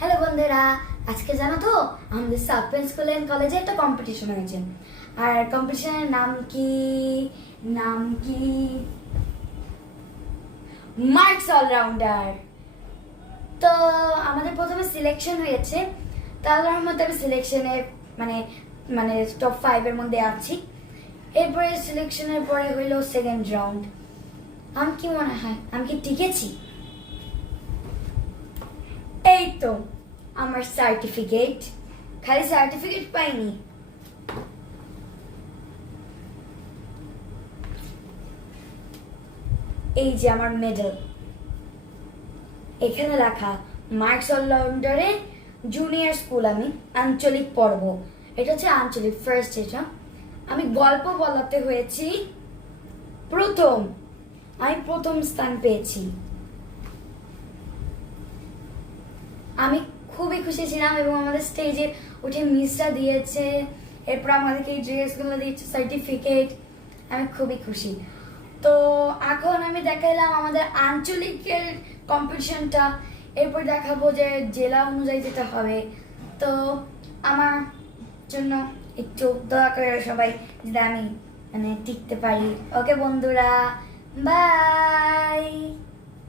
Hello বন্ধুরা, আজকে জানো তো আমাদের সাসপেন্স স্কুল এন্ড কলেজে একটা কম্পিটিশন হয়েছে। আর কম্পিটিশনের নাম কি মার্কস অলরাউন্ডার। তো আমাদের প্রথমে সিলেকশন হয়েছে, তো আল্লাহর রহমতে আমি সিলেকশনে মানে মানে টপ 5 এর মধ্যে আছি। এরপরে সিলেকশনের পরে হইলো সেকেন্ড রাউন্ড। আমি কি মনে হয় আমি কি টিকেছি? এই তো আমার সার্টিফিকেট, খালি সার্টিফিকেট পাইনি, এই যে আমার মেডেল। এখানে লেখা মার্কস অলরাউন্ডারে জুনিয়র স্কুল, আমি আঞ্চলিক পর্ব। এটা হচ্ছে আঞ্চলিক ফার্স্ট। এটা আমি গল্প বলাতে হয়েছি প্রথম, আমি প্রথম স্থান পেয়েছি। আমি খুবই খুশি ছিলাম এবং আমাদের স্টেজে উঠে মিসটা দিয়েছে, এরপর আমাদেরকে এই ড্রেসগুলো দিয়েছে, সার্টিফিকেট। আমি খুবই খুশি। তো এখন আমি দেখাইলাম আমাদের আঞ্চলিকের কম্পিটিশনটা, এরপর দেখাবো যে জেলা অনুযায়ী যেটা হবে। তো আমার জন্য একটু দয়া করে সবাই, যাতে আমি টিকতে পারি। ওকে বন্ধুরা, বাই।